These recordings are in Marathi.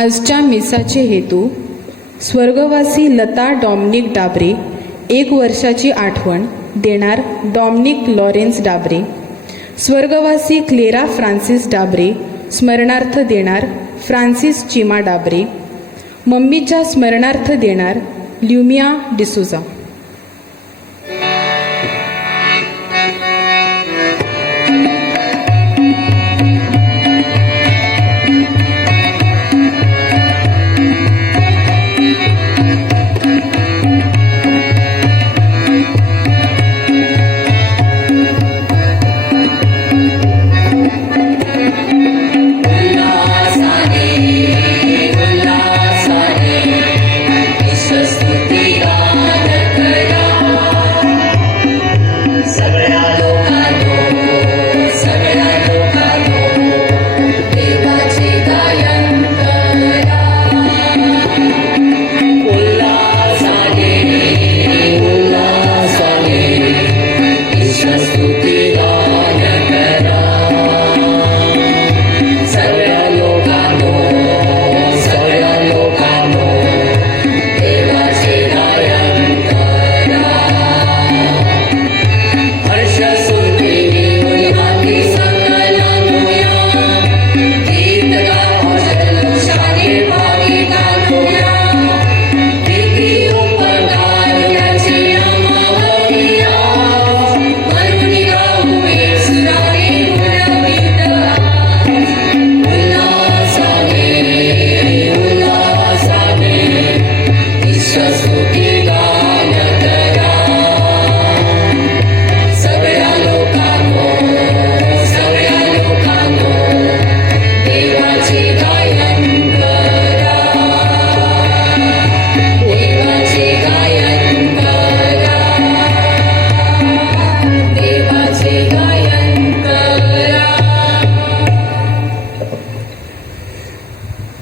आजच्या मिसाचे हेतू स्वर्गवासी लता डॉमिनिक डाबरे 1 वर्षाची आठवण देणार डॉमिनिक लॉरेन्स डाबरे. स्वर्गवासी क्लेरा फ्रान्सिस डाबरे स्मरणार्थ देणार फ्रान्सिस चिमा डाबरे. मम्मीच्या स्मरणार्थ देणार ल्युमिया डिसुजा.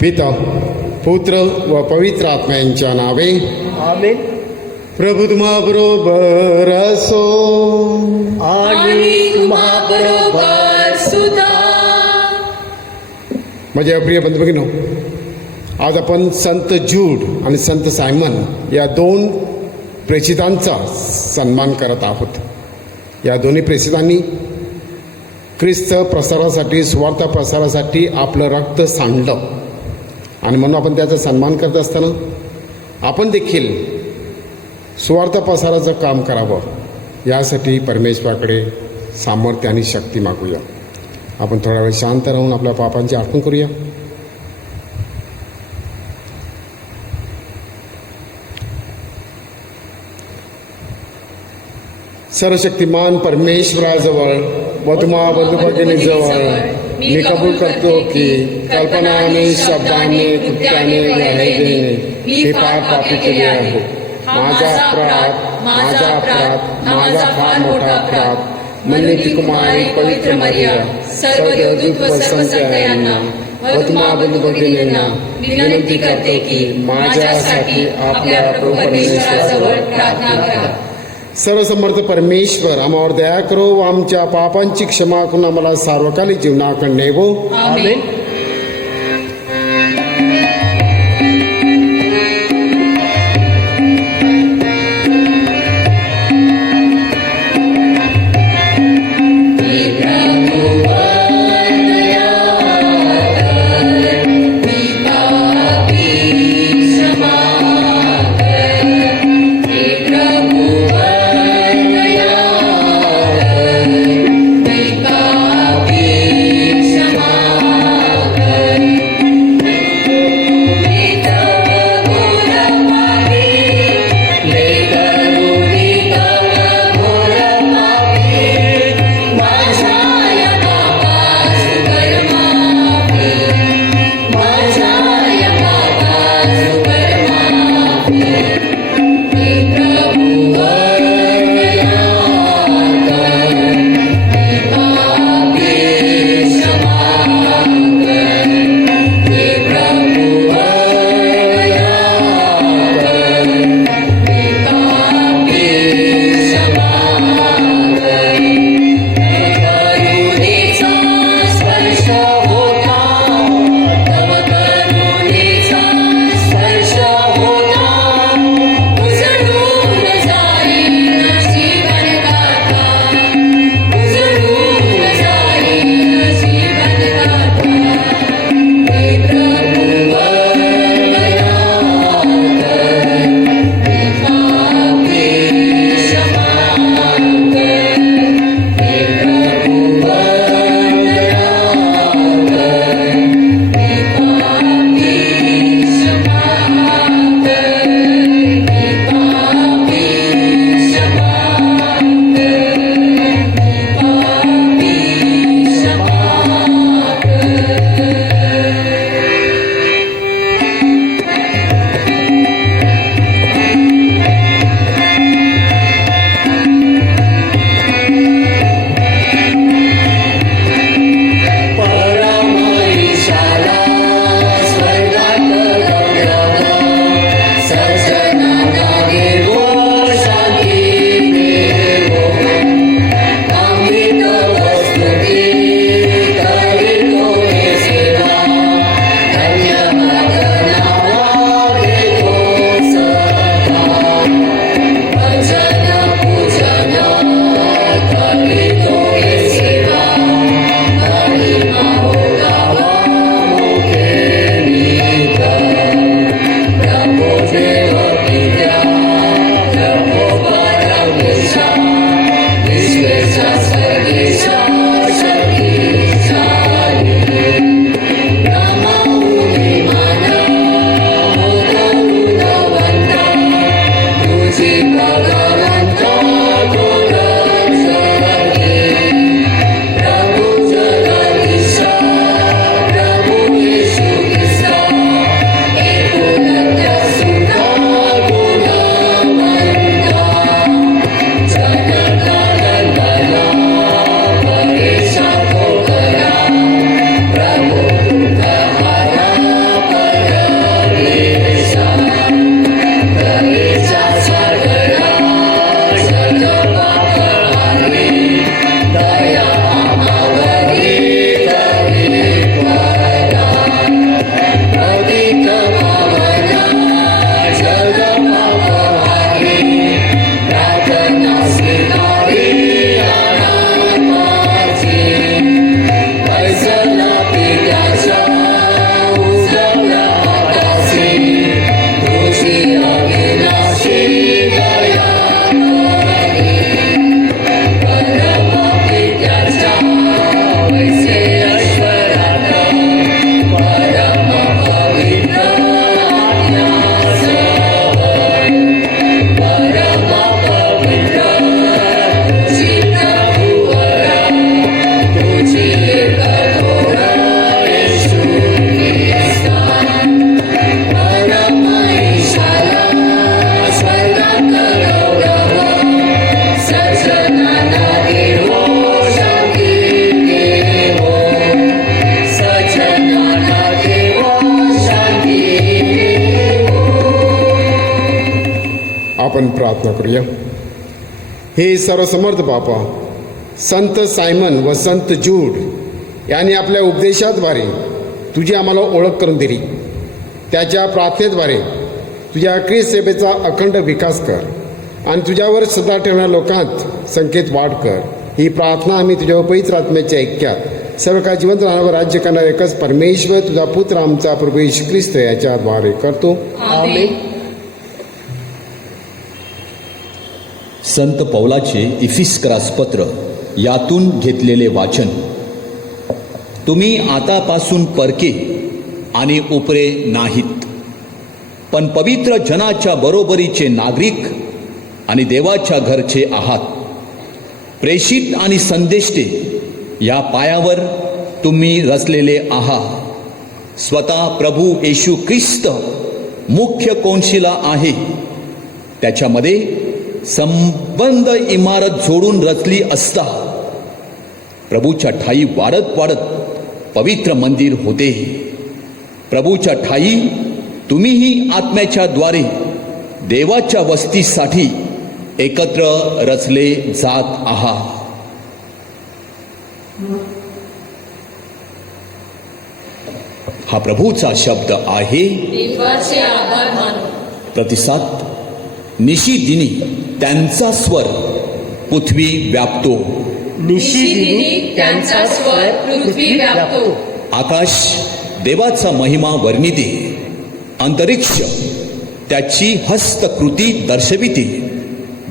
पिता पुत्र व पवित्र आत्मा यांच्या नावे आमेन. प्रभू तुम्हा बरोबर असो आणि तुम्हा बरोबर सुद्धा. माझ्या प्रिय बंधू भगिनो, आज आपण संत जूड आणि संत सायमन या 2 प्रेषितांचा सन्मान करत आहोत. या दोन्ही प्रेषितांनी ख्रिस्त प्रसारासाठी सुवार्ता प्रसारासाठी आपलं रक्त सांडलं आणि म्हणून आपण त्याचा सन्मान करत असताना आपण देखील सुवार्थ प्रसाराचं काम करावं यासाठी परमेश्वराकडे सामर्थ्य आणि शक्ती मागूया. आपण थोडा वेळ शांत राहून आपल्या पापांची आठवण करूया. सर्वशक्तिमान परमेश्वराजवळ व तुम्हा बंधू भगिनीजवळ मी कबूल करतो की कल्पनाने, शब्दाने, कृत्याने, व्याहाने मी फार पापी केले आहे. माझा अपराध, माझा फार मोठा अपराध. मन्निती कुमारी पवित्र मरिया, सर्व देवदूत व संत यांना व तुम्हा बंधू भगिनींना विनंती करते की माझ्यासाठी आपल्या प्रभू परमेश्वराजवळ प्रार्थना करा. सर्वसमर्थ परमेश्वर आम्हावर दया करो व आमच्या पापांची क्षमा करून आम्हाला सार्वकालिक जीवनाकडे नेवो. आमेन. आपण प्रार्थना करूया. हे सर्वसमर्थ बापा, संत सायमन व संत जूड यांनी आपल्या उपदेशाद्वारे तुझी आम्हाला ओळख करून दिली. त्याच्या प्रार्थनेद्वारे तुझ्या ख्रिस्त सेवेचा अखंड विकास कर आणि तुझ्यावर श्रद्धा ठेवणाऱ्या लोकांत संख्येत वाढ कर. ही प्रार्थना आम्ही तुझ्या पवित्र आत्म्याच्या ऐक्यात सर्व काळ जिवंत राहण्यावर राज्य करणारा एकच परमेश्वर तुझा पुत्र आमचा प्रभू येशू ख्रिस्त याच्याद्वारे करतो. आमेन. संत पौलाचे इफिस्करास पत्र यातून घेतलेले वाचन. तुम्ही आतापासून परके आणि उपरे नाहीत, पण पवित्र जनाच्या बरोबरीचे नागरिक आणि देवाच्या घरचे आहात. प्रेषित आणि संदेष्टे या पायावर तुम्ही रचलेले आहात. स्वतः प्रभू येशू ख्रिस्त मुख्य कोनशिला आहे. त्याच्यामध्ये संबंध इमारत जोडून रचली असता प्रभूच्या ठाई वाढत वाढत पवित्र मंदिर होते. प्रभूच्या ठाई तुम्हीही आत्म्याच्या द्वारे देवाच्या वस्तीसाठी एकत्र रचले जात आहात. हा प्रभूचा शब्द आहे. देवाचे आभार मानो. प्रतिसाद. निशिदिनी त्यांचा स्वर पृथ्वी व्यापतो. निशिदिनी त्यांचा स्वर पृथ्वी व्यापतो. आकाश देवाचा महिमा वर्णिते. अंतरिक्ष त्याची हस्तकृती दर्शविते.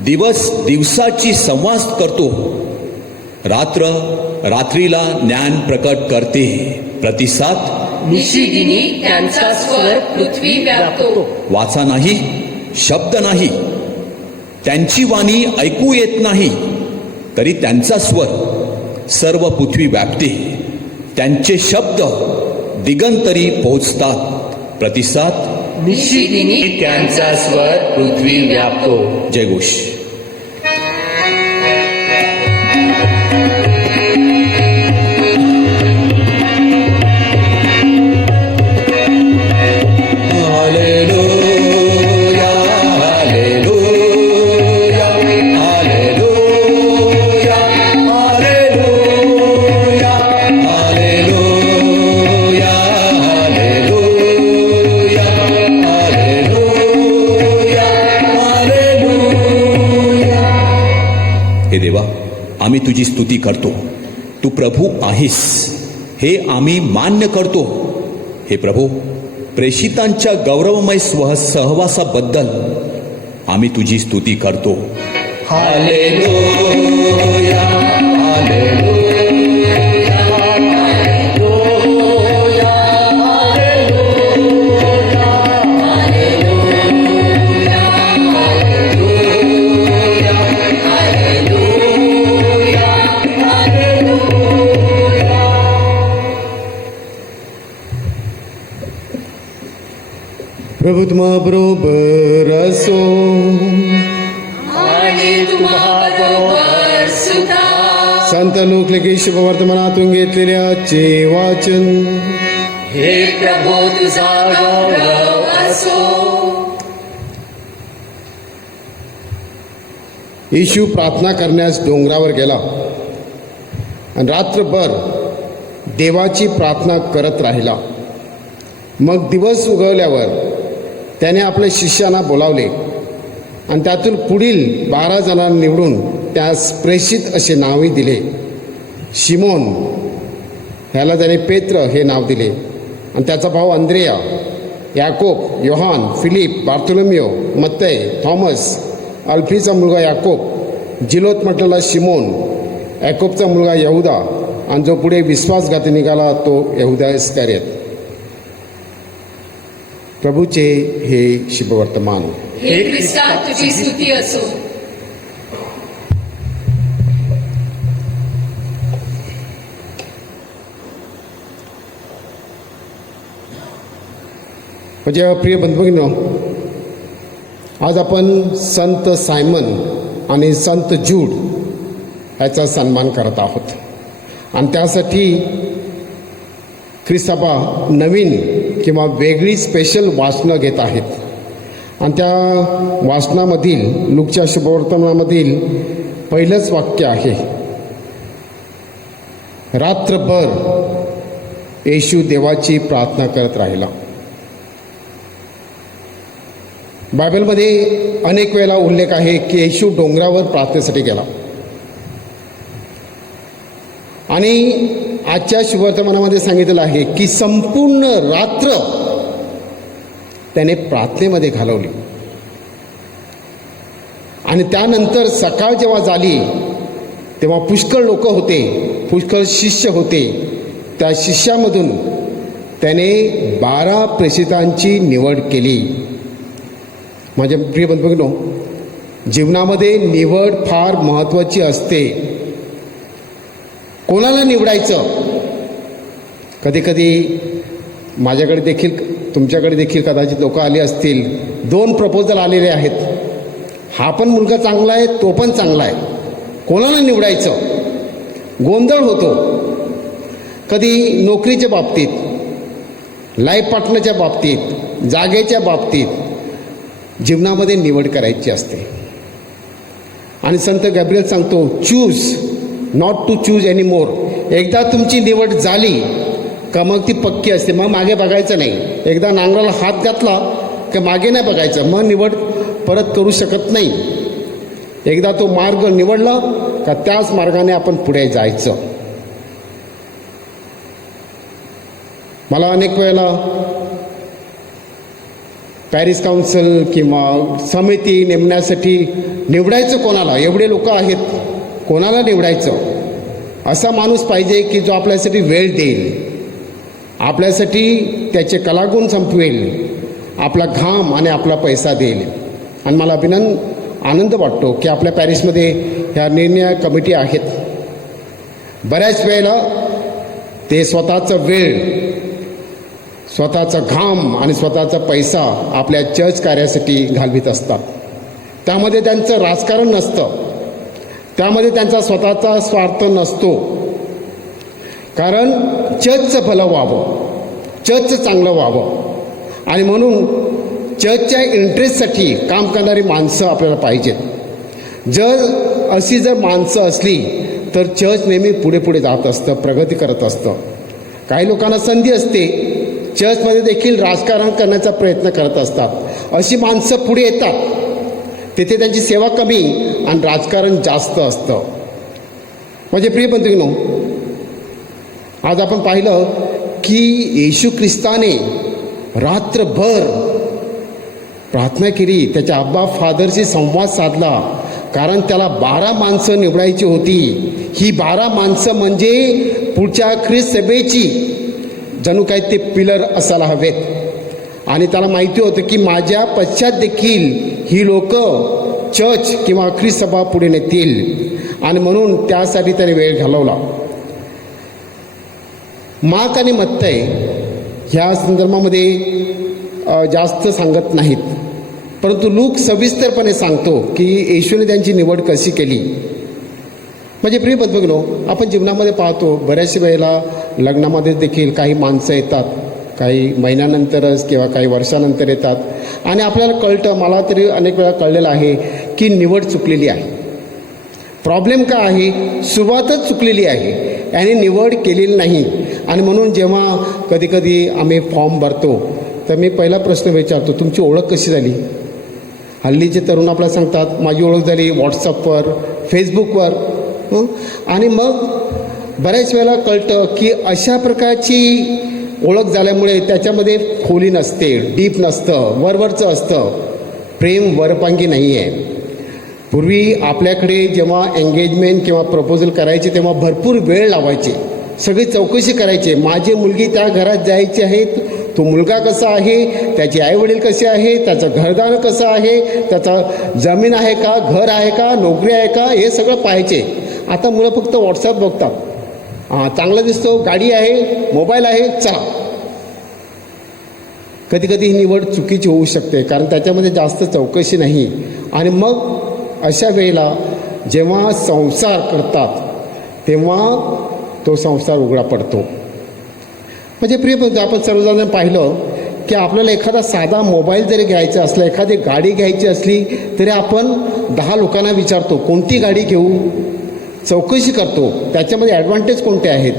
दिवस दिवसाची संवाद करतो. रात्र रात्रीला ज्ञान प्रकट करते. प्रतिसाद. निशिदिनी त्यांचा स्वर पृथ्वी व्यापतो. वाचा नाही, शब्द नाही, त्यांची वाणी ऐकू येत नाही, तरी त्यांचा स्वर सर्व पृथ्वी व्यापते. त्यांचे शब्द दिगंतरी पोहोचतात. प्रतिसाद. निशिदिनी त्यांचा स्वर पृथ्वी व्यापतो. जयघोष. हे देवा, आम्ही तुझी स्तुती करतो. तू प्रभू आहेस हे आम्ही मान्य करतो. हे प्रभू, प्रेषितांच्या गौरवमय सहवासाबद्दल आम्ही तुझी स्तुती करतो. Hallelujah, hallelujah. प्रभू तुम्हाबरोबर असो. आणि तुम्हाबरोबर सुद्धा. संत लोक लेखी शुभवर्तमानातून घेतलेले आजचे वाचन. हे प्रभू तुझा गौरव असो. येशू प्रार्थना करण्यास डोंगरावर गेला आणि रात्रभर देवाची प्रार्थना करत राहिला. मग दिवस उगवल्यावर त्याने आपल्या शिष्यांना बोलावले आणि त्यातून पुढील 12 जणांना निवडून त्यास प्रेषित असे नावही दिले. शिमोन ह्याला त्याने पेत्र हे नाव दिले आणि त्याचा भाऊ अंद्रेया, याकोब, योहान, फिलिप, बार्थोलोमेव, मत्तय, थॉमस, अल्फीचा मुलगा याकोब, जिलोत म्हटलेला शिमोन, याकोबचा मुलगा यहुदा आणि जो पुढे विश्वासघाती निघाला तो यहुदा इस्करियोत. प्रभूचे हे शुभवर्तमान. हे ख्रिस्ता तुझी स्तुती असो. माझ्या प्रिय बंधूंनो, आज आपण संत सायमन आणि संत जूड ह्याचा सन्मान करत आहोत आणि त्यासाठी ख्रिस्ताबा नवीन किंवा वेगळी स्पेशल वाचनं घेत आहेत आणि त्या वाचनामधील लूकच्या शुभवर्तमानामधील पहिलंच वाक्य आहे, रात्रभर येशू देवाची प्रार्थना करत राहिला. बायबलमध्ये अनेक वेळेला उल्लेख आहे की येशू डोंगरावर प्रार्थनेसाठी गेला. आणि आजच्या शुभवर्तमानामध्ये सांगितलेलं आहे की संपूर्ण रात्र त्याने प्रार्थनेमध्ये घालवली. आणि त्यानंतर सकाळ जेव्हा झाली तेव्हा पुष्कळ लोक होते, पुष्कळ शिष्य होते. त्या शिष्यामधून त्याने 12 प्रेषितांची निवड केली. माझ्या प्रिय बंधूंनो, जीवनामध्ये निवड फार महत्त्वाची असते. कोणाला निवडायचं? कधी कधी माझ्याकडे देखील, तुमच्याकडे देखील कदाचित लोक आले असतील, 2 प्रपोजल आलेले आहेत. हा पण मुलगा चांगला आहे, तो पण चांगला आहे, कोणाला निवडायचं? गोंधळ होतो. कधी नोकरीच्या बाबतीत, लाईफ पार्टनरच्या बाबतीत, जागेच्या बाबतीत जीवनामध्ये निवड करायची असते. आणि संत गॅब्रियल सांगतो, choose not to choose any more. एकदा तुमची निवड झाली का मग ती पक्की असते, मग मागे बघायचं नाही. एकदा नांगराला हात घातला की मागे नाही बघायचं, मग निवड परत करू शकत नाही. एकदा तो मार्ग निवडला का त्याच मार्गाने आपण पुढे जायचं. मला अनेक वेळेला पॅरिस काउन्सिल किंवा समिती नेमण्यासाठी निवडायचं कोणाला, एवढे लोक आहेत, कोणाला निवडायचं? असा माणूस पाहिजे की जो आपल्यासाठी वेळ देईल, आपल्यासाठी त्याचे कलागुण संपवेल, आपला घाम आणि आपला पैसा देईल. आणि मला आनंद वाटतो की आपल्या पॅरिसमध्ये ह्या निर्णय कमिटी आहेत. बऱ्याच वेळेला ते स्वतःचा वेळ, स्वतःचा घाम आणि स्वतःचा पैसा आपल्या चर्च कार्यासाठी घालवित असतात. त्यामध्ये त्यांचं राजकारण नसतं, त्यामध्ये त्यांचा स्वतःचा स्वार्थ नसतो. कारण चर्चचं भलं व्हावं, चर्चचं चांगलं व्हावं आणि म्हणून चर्चच्या इंटरेस्टसाठी काम करणारी माणसं आपल्याला पाहिजेत. जर माणसं असली तर चर्च नेहमी पुढे पुढे जात असतं, प्रगती करत असतं. काही लोकांना संधी असते, चर्चमध्ये देखील राजकारण करण्याचा प्रयत्न करत असतात. अशी माणसं पुढे येतात, तिथे त्यांची सेवा कमी आणि राजकारण जास्त असतं. माझे प्रिय बंधूंनो, आज आपण पाहिलं की येशू ख्रिस्ताने रात्रभर प्रार्थना केली, त्याच्या अब्बा फादरशी संवाद साधला. कारण त्याला 12 माणसं निवडायची होती. ही 12 माणसं म्हणजे पुढच्या ख्रिस्त सभेची जणू काही ते पिलर असायला हवेत. आणि त्याला माहिती होतं की माझ्या पश्चात देखील ही लोक चर्च किंवा ख्रिस्त सभा पुढे नेतील. आणि म्हणून त्यासाठी त्याने वेळ घालवला. मार्क आणि मत्तय ह्या संदर्भामध्ये जास्त सांगत नाहीत, परंतु लूक सविस्तरपणे सांगतो की येशूने त्यांची निवड कशी केली. म्हणजे प्रिय बंधूंनो, आपण जीवनामध्ये पाहतो बऱ्याचशा वेळेला लग्नामध्ये देखील काही माणसं येतात, काही महिन्यानंतरच किंवा काही वर्षानंतर येतात आणि आपल्याला कळतं, मला तरी अनेक वेळा कळलेलं आहे की निवड चुकलेली आहे. प्रॉब्लेम काय आहे? सुरुवातच चुकलेली आहे, याने निवड केलेली नाही. आणि म्हणून जेव्हा कधी कधी आम्ही फॉर्म भरतो तर मी पहिला प्रश्न विचारतो, तुमची ओळख कशी झाली? हल्लीचे तरुण आपल्याला सांगतात माझी ओळख झाली व्हॉट्सअपवर, फेसबुकवर. आणि मग बऱ्याच वेळेला कळतं की अशा प्रकारची ओळख झाल्यामुळे त्याच्यामध्ये खोली नसते, डीप नसतं, वरवरचं असतं, प्रेम वरपांगी नाही आहे. पूर्वी आपल्याकडे जेव्हा एंगेजमेंट किंवा प्रपोजल करायचे तेव्हा भरपूर वेळ लावायचे, सगळी चौकशी करायची. माझी मुलगी त्या घरात जायची आहे, तो मुलगा कसा आहे, त्याचे आईवडील कसे आहे, त्याचं घरदार कसं आहे, त्याचा जमीन आहे का, घर आहे का, नोकरी आहे का, हे सगळं पाहायचे. आता मुलं फक्त व्हॉट्सअप बघतात, चांगला दिसतो, गाडी आहे, मोबाईल आहे, चला. कधी कधी ही निवड चुकीची होऊ शकते कारण त्याच्यामध्ये जास्त चौकशी नाही. आणि मग अशा वेळेला जेव्हा संसार करतात तेव्हा तो संसार उघडा पडतो. म्हणजे प्रिय बंधू, आपण सर्वजण पाहिलं की आपल्याला एखादा साधा मोबाईल जरी घ्यायचा असला, एखादी गाडी घ्यायची असली तरी आपण 10 लोकांना विचारतो कोणती गाडी घेऊ, चौकशी करतो. त्याच्यामध्ये ॲडव्हान्टेज कोणते आहेत,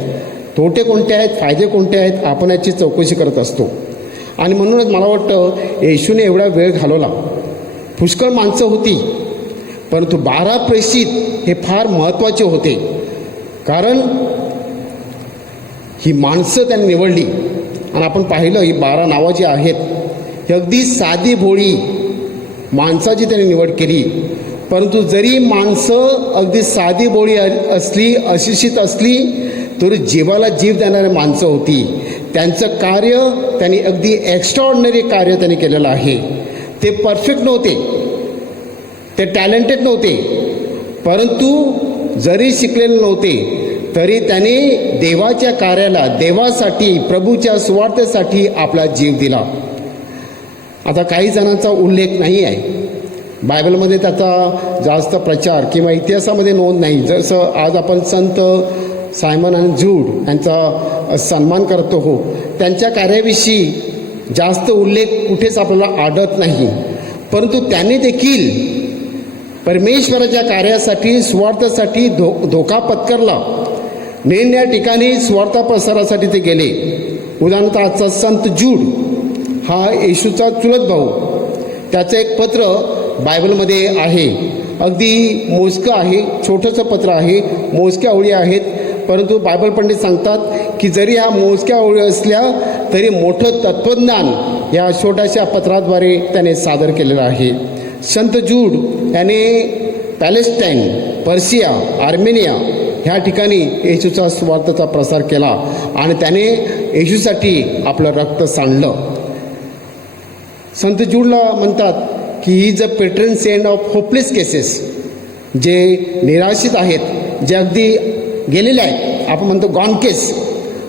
तोटे कोणते आहेत, फायदे कोणते आहेत, आपण याची चौकशी करत असतो. आणि म्हणूनच मला वाटतं येशूने एवढा वेळ घालवला. पुष्कळ माणसं होती, परंतु 12 प्रेषित हे फार महत्त्वाचे होते. कारण ही माणसं त्यांनी निवडली. आणि आपण पाहिलं ही 12 नावं जी आहेत ही अगदी साधी भोळी माणसाची त्यांनी निवड केली. परंतु जरी माणसं अगदी साधी भोळी असली, अशिक्षित असली, तरी जीवाला जीव देणारी माणसं होती. त्यांचं कार्य त्यांनी अगदी एक्स्ट्राऑर्डिनरी कार्य त्यांनी केलेलं आहे. ते परफेक्ट नव्हते, ते टॅलेंटेड नव्हते, परंतु जरी शिकलेले नव्हते तरी त्याने देवाच्या कार्याला, देवासाठी, प्रभूच्या सुवार्थेसाठी आपला जीव दिला. आता काही जणांचा उल्लेख नाही आहे बायबलमध्ये, त्याचा जास्त प्रचार किंवा इतिहासामध्ये नोंद नाही. जसं आज आपण संत सायमन आणि जूड यांचा सन्मान करतो हो, त्यांच्या कार्याविषयी जास्त उल्लेख कुठेच आपल्याला आढळत नाही. परंतु त्यांनी देखील परमेश्वराच्या कार्यासाठी, स्वार्थासाठी धोका पत्करला. निरनिराळ्या ठिकाणी स्वार्थ प्रसारासाठी ते गेले. उदाहरणार्थ आजचा संत जूड हा येशूचा चुलत भाऊ, त्याचं एक पत्र बायबलमध्ये आहे. अगदी मोजकं आहे, छोटंसं पत्र आहे, मोजक्या ओळी आहेत. परंतु बायबल पंडित सांगतात की जरी ह्या मोजक्या ओळी असल्या तरी मोठं तत्त्वज्ञान या छोट्याशा पत्राद्वारे त्याने सादर केलेलं आहे. संत जूड याने पॅलेस्टाईन, पर्शिया, आर्मेनिया ह्या ठिकाणी येशूचा स्वार्थाचा प्रसार केला आणि त्याने येशूसाठी आपलं रक्त सांडलं. संत जूडला म्हणतात की he is a patron saint of hopeless cases, जे निराशित आहेत, जे अगदी गेलेले आहेत, आपण म्हणतो गॉन केस,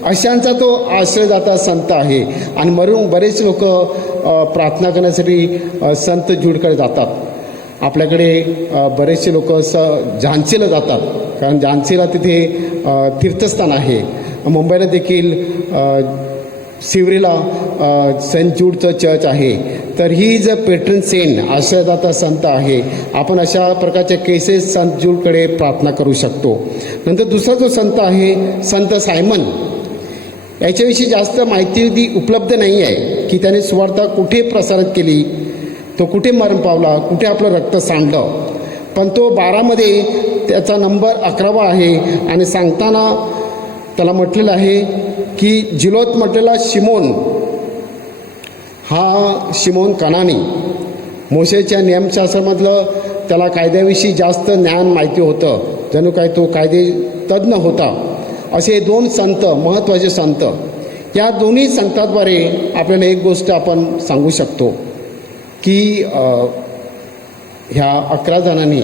अशांचा तो आश्रयदाता संत आहे. आणि म्हणून बरेच लोक प्रार्थना करण्यासाठी संत जूडकडे जातात. आपल्याकडे बरेचसे लोक झांसीला जातात, कारण झांसीला तिथे तीर्थस्थान आहे. मुंबईला देखील सिवरीला सेंट जूडचं चर्च आहे. तर he is a patron saint, आश्रयदाता संत आहे. आपण अशा प्रकारच्या केसेस संत जूडकडे प्रार्थना करू शकतो. नंतर दुसरा जो संत आहे संत सायमन, याच्याविषयी जास्त माहिती उपलब्ध नाही आहे की त्याने सुवार्ता कुठे प्रसारित केली, तो कुठे मरण पावला, कुठे आपलं रक्त सांडलं. पण तो 12मध्ये त्याचा नंबर 11वा आहे. आणि सांगताना त्याला म्हटलेलं आहे की जिलोत म्हटलेला शिमोन हा शिमोन कनानी, मोशेच्या नियमशास्त्रामधलं त्याला कायद्याविषयी जास्त ज्ञान माहिती होतं, जणू काय तो कायदे तज्ज्ञ होता. असे 2 संत, महत्त्वाचे संत. या दोन्ही संतांद्वारे आपल्याला एक गोष्ट आपण सांगू शकतो की ह्या 11 जणांनी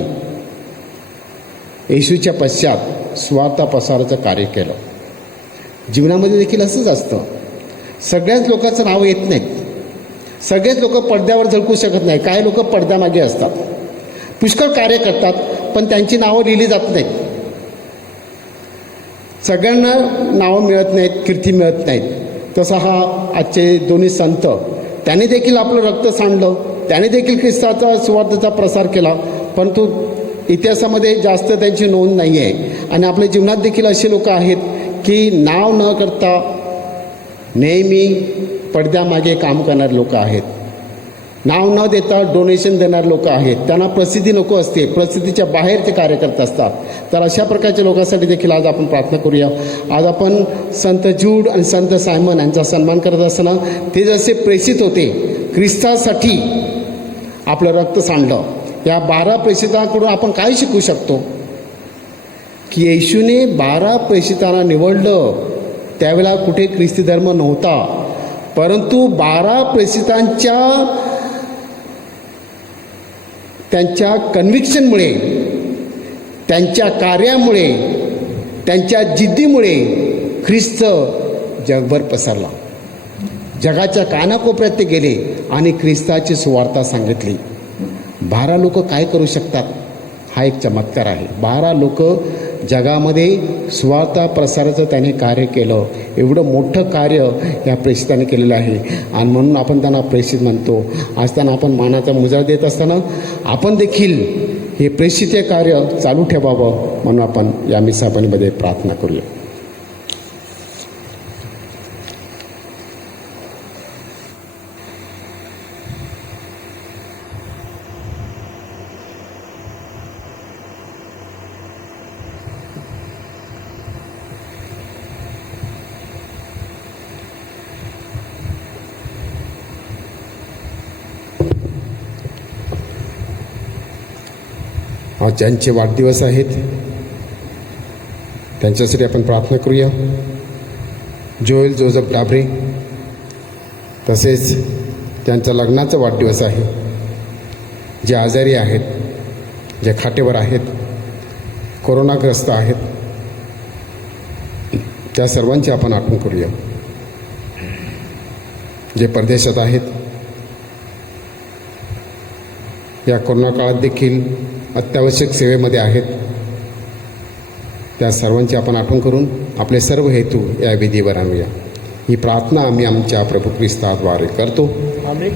येशूच्या पश्चात स्वार्थ प्रसाराचं कार्य केलं. जीवनामध्ये देखील असंच असतं. सगळ्याच लोकांचं नाव येत नाहीत, सगळेच लोक पडद्यावर झळकू शकत नाही. काही लोक पडद्यामागे असतात, पुष्कळ कार्य करतात, पण त्यांची नावं लिहिली जात नाहीत. सगळ्यांना नावं मिळत नाहीत, कीर्ती मिळत नाहीत. तसा हा आजचे दोन्ही संत, त्याने देखील आपलं रक्त सांडलं, त्याने देखील ख्रिस्ताचा सुवार्थाचा प्रसार केला, परंतु इतिहासामध्ये जास्त त्यांची नोंद नाही आहे. आणि आपल्या जीवनात देखील असे लोक आहेत की नाव न करता नेहमी पडद्यामागे काम करणारे लोक आहेत. नाव न देता डोनेशन देणारे लोक आहेत. त्यांना प्रसिद्धी नको असते, प्रसिद्धीच्या बाहेर ते कार्य करत असतात. तर अशा प्रकारच्या लोकांसाठी देखील आज आपण प्रार्थना करूया. आज आपण संत जूड आणि संत सायमन यांचा सन्मान करत असताना ते जसे प्रेषित होते, ख्रिस्तासाठी आपलं रक्त सांडलं, या 12 प्रेषितांकडून आपण काय शिकू शकतो की येशूने 12 प्रेषितांना निवडलं. त्यावेळेला कुठे ख्रिस्ती धर्म नव्हता, परंतु 12 प्रेषितांच्या त्यांच्या कन्व्हिक्शनमुळे, त्यांच्या कार्यामुळे, त्यांच्या जिद्दीमुळे ख्रिस्त जगभर पसरला. जगाच्या कानाकोपऱ्यात ते गेले आणि ख्रिस्ताची सुवार्ता सांगितली. 12 लोक काय करू शकतात हा एक चमत्कार आहे. 12 लोक जगामध्ये सुवार्ता प्रसाराचं त्याने कार्य केलं. एवढं मोठं कार्य या प्रेषिताने केलेलं आहे आणि म्हणून आपण त्यांना प्रेषित म्हणतो. आज त्यांना आपण मानाचा मुजरा देत असताना आपण देखील हे प्रेषित कार्य चालू ठेवावं म्हणून आपण या मिसापणीमध्ये प्रार्थना करूया. आज ज्यांचे वाढदिवस आहेत त्यांच्यासाठी आपण प्रार्थना करूया. जोएल जोझफ डाबरे, तसेच त्यांचा लग्नाचा वाढदिवस आहे. जे आजारी आहेत, जे खाटेवर आहेत, कोरोनाग्रस्त आहेत, त्या सर्वांची आपण आठवण करूया. जे परदेशात आहेत, या कोरोना काळात देखील अत्यावश्यक सेवेमध्ये आहेत, त्या सर्वांची आपण आठवण करून आपले सर्व हेतू या विधीवर आणूया. ही प्रार्थना आम्ही आमच्या प्रभू ख्रिस्ताद्वारे करतो. आमेन.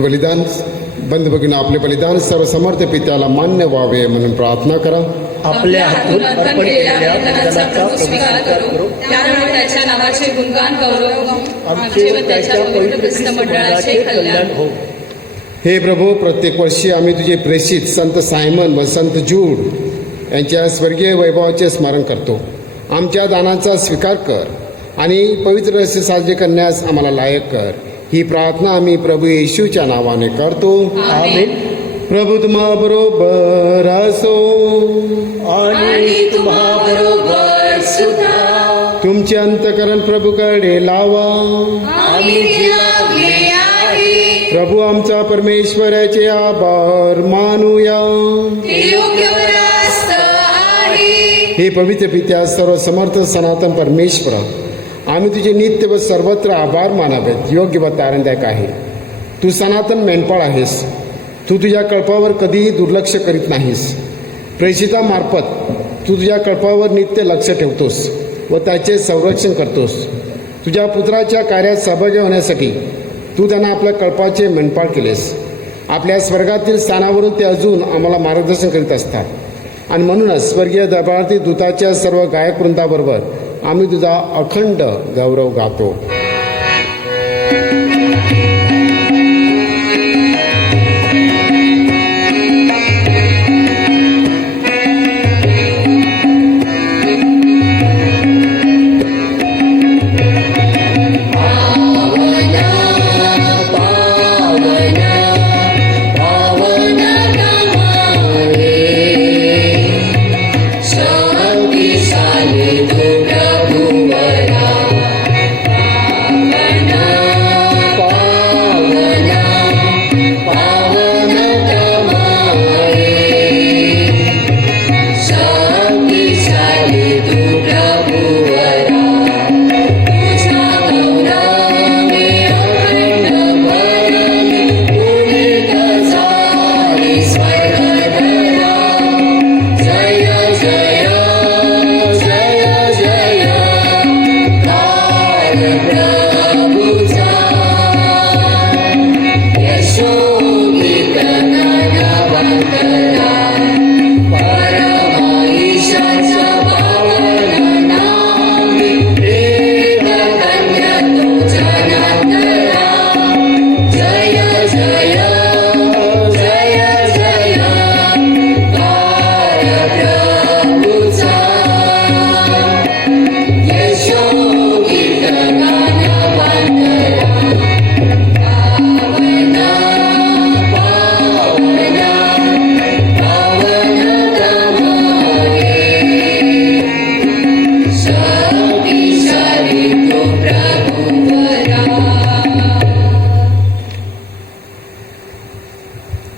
बलिदान बंद बघून आपले बलिदान सर्व समर्थ पित्याला मान्य व्हावे म्हणून प्रार्थना करा. आपल्या हातून अर्पण केलेल्या बलिदानाचा प्रभू स्वीकार करो. त्यामुळे त्याच्या नावाचे गुणगान गौरव आमचे व त्याच्या पवित्र ख्रिस्त मंडळाचे कल्याण हो. हे प्रभू, प्रत्येक वर्षी आम्ही तुझे प्रेषित संत सायमन व संत जूड यांच्या स्वर्गीय वैभवाचे स्मरण करतो. आमच्या दानाचा स्वीकार कर आणि पवित्र रहस्य साजरे करण्यास आम्हाला लायक कर. ही प्रार्थना आम्ही प्रभू येशूच्या नावाने करतो. आमेन. प्रभू तुम्हा बरोबर असो आणि तुम्हा बरोबर सुद्धा. तुमचे अंतकरण प्रभूकडे लावा. आम्ही लागले आहे. प्रभू आमचा परमेश्वराचे आभार मानूया. ते योग्य व रास्त आहे. हे पवित्र पित्या, सर्व समर्थ सनातन परमेश्वर, आम्ही तुझे नित्य व सर्वत्र आभार मानावेत. योग्य व तारणदायक आहे. तू सनातन मेंढपाळ आहेस. तू तुझ्या कल्पावर कधीही दुर्लक्ष करीत नाहीस. प्रेषितामार्फत तू तुझ्या कल्पावर नित्य लक्ष ठेवतोस व त्याचे संरक्षण करतोस. तुझ्या पुत्राच्या कार्यात सहभागी होण्यासाठी तू त्यांना आपल्या कल्पाचे मेंढपाळ केलेस. आपल्या स्वर्गातील स्थानावरून ते अजून आम्हाला मार्गदर्शन करीत असतात आणि म्हणूनच स्वर्गीय दरबारातील दूताच्या सर्व गायक वृंदाबरोबर आम्ही तुझा अखंड गौरव गातो.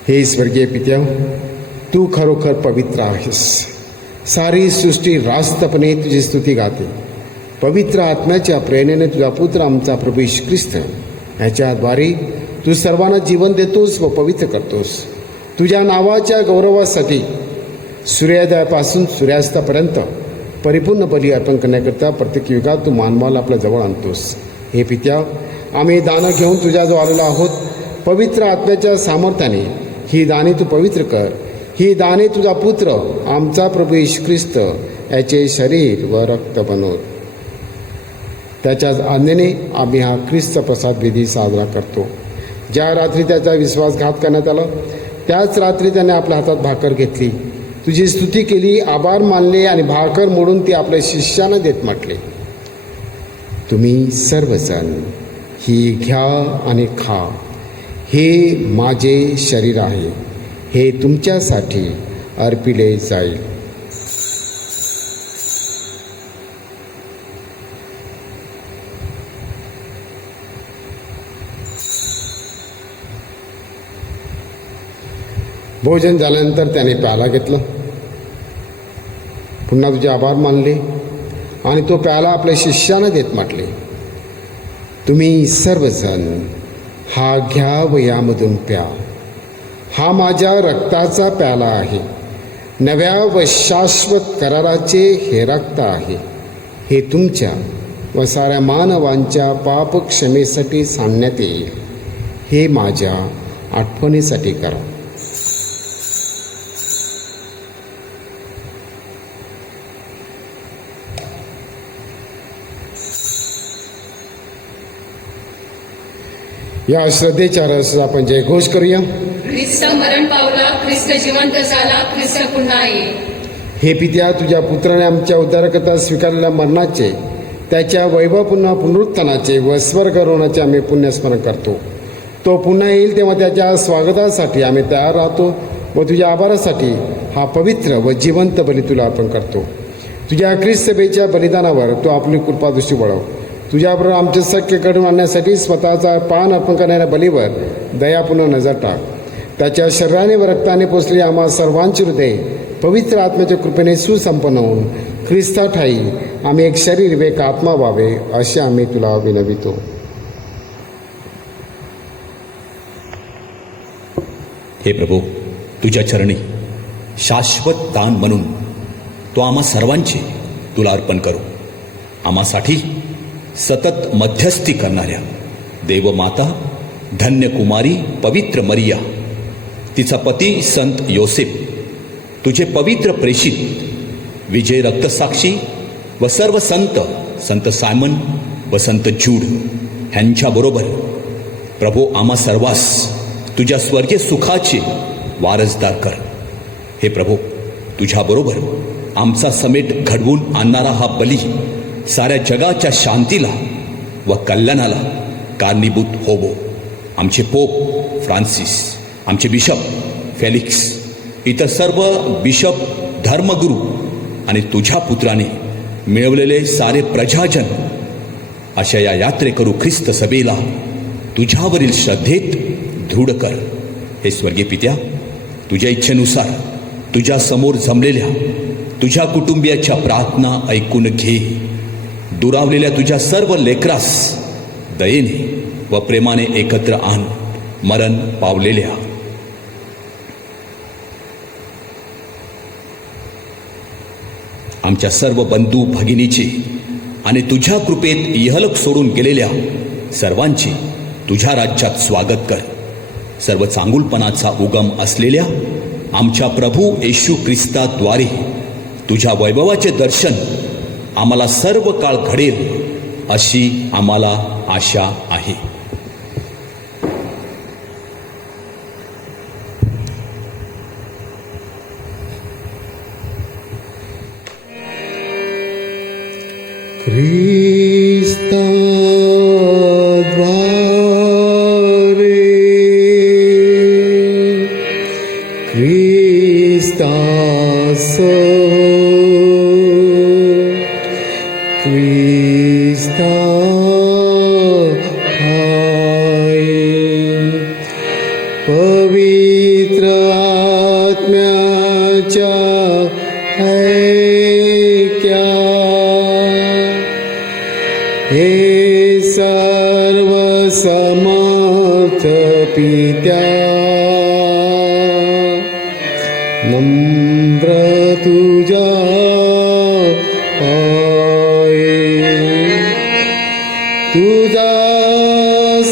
हे स्वर्गीय पित्या, तू खरोखर पवित्र आहेस. सारी सृष्टी रास्तपणे तुझी स्तुती गाते. पवित्र आत्म्याच्या प्रेरणेने तुझा पुत्र आमचा प्रभू येशू ख्रिस्त ह्याच्याद्वारे तू सर्वांना जीवन देतोस व पवित्र करतोस. तुझ्या नावाच्या गौरवासाठी सूर्योदयापासून सूर्यास्तापर्यंत परिपूर्ण बली अर्पण करण्याकरता प्रत्येक युगात तू मानवाला आपल्या जवळ आणतोस. हे पित्या, आम्ही दानं घेऊन तुझ्याजवळ आलेलो आहोत. पवित्र आत्म्याच्या सामर्थ्याने ही दाने तू पवित्र कर. ही दाने तुझा पुत्र आमचा प्रभू येशू ख्रिस्त याचे शरीर व रक्त बनव. त्याच्याच आज्ञेने आम्ही हा ख्रिस्त प्रसाद विधी साजरा करतो. ज्या रात्री त्याचा विश्वासघात करण्यात आला त्याच रात्री त्याने आपल्या हातात भाकर घेतली, तुझी स्तुती केली, आभार मानले आणि भाकर मोडून ती आपल्या शिष्यांना देत म्हटले, तुम्ही सर्वजण ही घ्या आणि खा. हे माझे शरीर आहे, हे तुमच्यासाठी अर्पिले जाईल. भोजन झाल्यानंतर त्याने प्याला घेतला, पुन्हा तुझे आभार मानले आणि तो प्याला आपल्या शिष्यांना देत म्हटले, तुम्ही सर्वजण हा घ्या व यामधून प्या. हा माझ्या रक्ताचा प्याला आहे, नव्या व शाश्वत कराराचे हे रक्त आहे. हे तुमच्या व साऱ्या मानवांच्या पाप क्षमेसाठी सांगण्यात येईल. हे माझ्या आठवणीसाठी करा. या श्रद्धेच्या रस आपण जयघोष करूया. ख्रिस्त मरण पावला, ख्रिस्त जिवंत झाला, ख्रिस्त पुन्हा येईल. हे पित्या, तुझ्या पुत्राने आमच्या उद्धारकर्ता स्वीकारलेल्या मरणाचे, त्याच्या वैभवपूर्ण पुनरुत्थानाचे व स्वर्गारोहणाचे आम्ही पुण्यस्मरण करतो. तो पुन्हा येईल तेव्हा त्याच्या स्वागतासाठी आम्ही तयार राहतो व तुझ्या आभारासाठी हा पवित्र व जिवंत बली तुला अर्पण करतो. तुझ्या ख्रिस्त सभेच्या बलिदानावर तो आपली कृपादृष्टी वळव. तुझ्याबरोबर आमचे सख्य घडवून आणण्यासाठी स्वतःचा पान अर्पण करणाऱ्या बलीवर दयापूर्ण नजर टाक. त्याच्या शरीराने व रक्ताने पोचलेली आम्हा सर्वांची हृदय पवित्र आत्म्याच्या कृपेने सुसंपन्न होऊन ख्रिस्ता ठाई आम्ही एक शरीर व एक आत्मा व्हावे असे आम्ही तुला विनवितो. हे प्रभू, तुझ्या चरणी शाश्वत दान म्हणून तो आम्हा सर्वांचे तुला अर्पण करू. आम्हासाठी सतत मध्यस्थी करणाऱ्या देवमाता धन्य कुमारी पवित्र मरिया, तिचा पती संत योसेफ, तुझे पवित्र प्रेषित विजय रक्तसाक्षी व सर्व संत, संत सायमन व संत जूड ह्यांच्याबरोबर प्रभू आम्हा सर्वांस तुझ्या स्वर्गीय सुखाचे वारसदार कर. हे प्रभू, तुझ्याबरोबर आमचा समेट घडवून आणणारा हा बली साऱ्या जगाच्या शांतीला व कल्याणाला कारणीभूत होवो. आमचे पोप फ्रान्सिस, आमचे बिशप फेलिक्स, इतर सर्व बिशप, धर्मगुरू आणि तुझ्या पुत्राने मिळवलेले सारे प्रजाजन अशा या यात्रेकरू ख्रिस्त सभेला तुझ्यावरील श्रद्धेत दृढ कर. हे स्वर्गीय पित्या, तुझ्या इच्छेनुसार तुझ्या समोर जमलेल्या तुझ्या कुटुंबियाच्या प्रार्थना ऐकून घे. दुरावलेल्या तुझ्या सर्व लेकरास दयेने व प्रेमाने एकत्र आण. मरण पावलेल्या आमच्या सर्व बंधू भगिनीचे आणि तुझ्या कृपेत इहलोक सोडून गेलेल्या सर्वांचे तुझ्या राज्यात स्वागत कर. सर्व चांगुलपणाचा उगम असलेल्या आमच्या प्रभू येशू ख्रिस्ताद्वारे तुझ्या वैभवाचे दर्शन आम्हाला सर्व काळ घडेल अशी आम्हाला आशा आहे. ख्रिस्ता द्वारे ख्रिस्तास ख्रिस्ता हाय पवित्र पवित्र आत्म्याच्या ऐक्या हे सर्व समर्थ पित्या नम्र तुझ्या पाये तुझा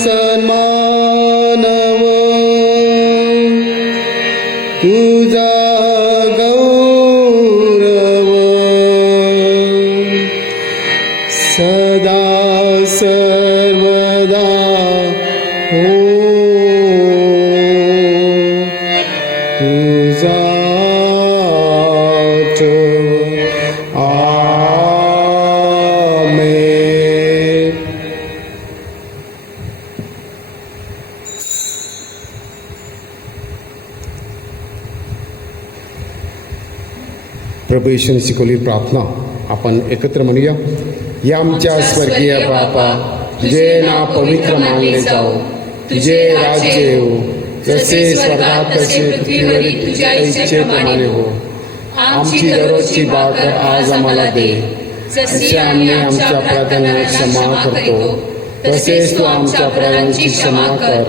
सन्मानव तुझा गौरव सदा सर्वदा हो तुझा आमेन. प्रभू येशूने शिकवली प्रार्थना आपण एकत्र म्हणूया. या आमच्या स्वर्गीय बापा, तुझे नाव पवित्र मानले जाओ, तुझे राज्य येऊ, जसे स्वर्गात तसे पृथ्वीवरील तुझ्या इच्छेप्रमाणे हो. आमची दररोजची भाकर आज आम्हाला दे, जसे आम्ही आमच्या अपराध्यांना क्षमा करतो, तसेच तू आमच्या अपराधांची क्षमा कर,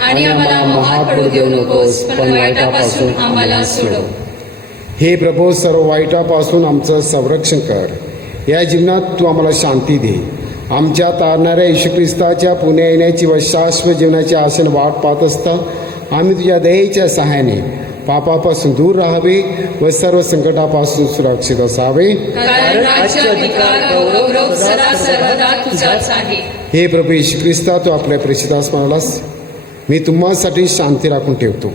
आणि आम्हाला महाग पडू देऊ नकोस, पण वाईटापासून आम्हाला सोडव. हे प्रभू, सर्व वाईटापासून आमचं संरक्षण कर. या जीवनात तू आम्हाला शांती दे. आमच्या तारणाऱ्या येशू ख्रिस्ताच्या पुण्या येण्याची व शाश्वत जीवनाची आशेने वाट पाहत असता आम्ही तुझ्या दयेच्या सहाय्याने पापापासून दूर राहावे व सर्व संकटापासून सुरक्षित असावे. कारण राज्य, अधिकार, गौरव सदा सर्वदा तुझाच आहे. हे प्रभू येशू ख्रिस्ता, तू आपल्या प्रेषितास म्हणालास, मी तुम्हासाठी शांती राखून ठेवतो,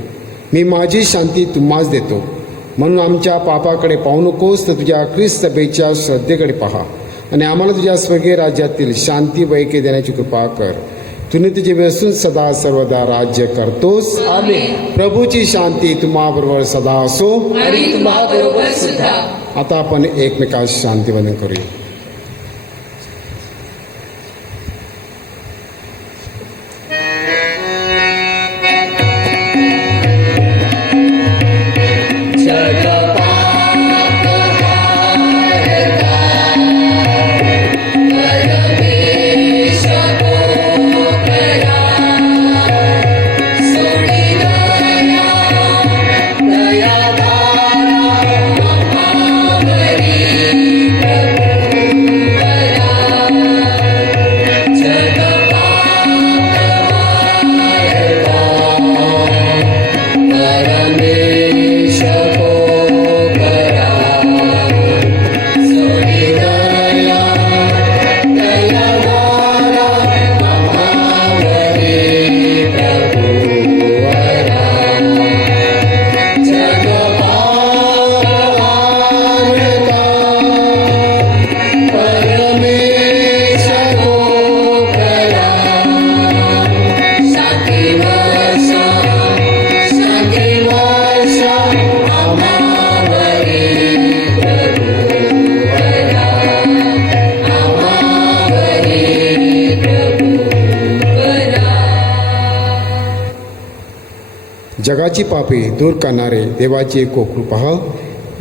मी माझी शांती तुम्हास देतो. म्हणून आमच्या पापाकडे पाहू नकोस, तर तुझ्या ख्रिस्त सभेच्या श्रद्धेकडे पहा आणि आम्हाला तुझ्या स्वर्गीय राज्यातील शांती व ऐक्य देण्याची कृपा कर. तुम्ही तुझे व्यसून सदा सर्वदा राज्य करतोस. आमेन. प्रभूची शांती तुम्हाबरोबर सदा असो. आणि तुम्हाबरोबर सुद्धा. आता आपण एकमेकास शांतीवंदन करूया. जगाची पापे दूर करणारे देवाचे कोकरू पहा.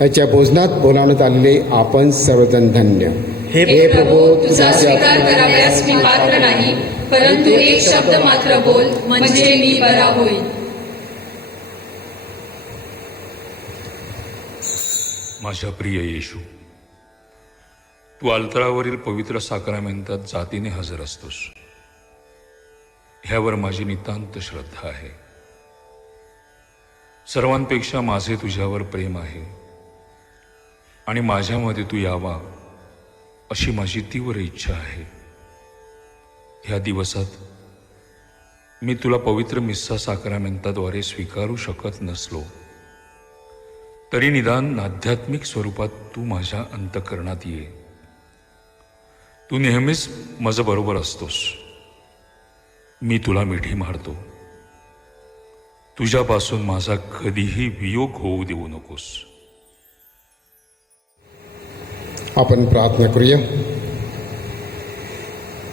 याच्या भोजनात बोलावण्यात आलेले आपण सर्वजण धन्य. हे प्रभू, तुझा स्वीकार कराव्यास मी पात्र नाही, परंतु एक शब्द मात्र बोल, म्हणजे मी बरा होईल. माझ्या प्रिय येशू, तू अल्तरावरील पवित्र साक्रामेंतात जातीने हजर असतोस. ह्यावर माझी नितांत श्रद्धा आहे. सर्वांपेक्षा माझे तुझ्यावर प्रेम आहे आणि माझ्यामध्ये तू यावा अशी माझी तीव्र इच्छा आहे. ह्या दिवसात मी तुला पवित्र मिस्सा साक्रामेंताद्वारे स्वीकारू शकत नसलो तरी निदान आध्यात्मिक स्वरूपात तू माझ्या अंतःकरणात ये. तू नेहमीच माझं बरोबर असतोस. मी तुला मिठी मारतो. तुझ्यापासून माझा कधीही वियोग होऊ देऊ नकोस. आपण प्रार्थना करूया.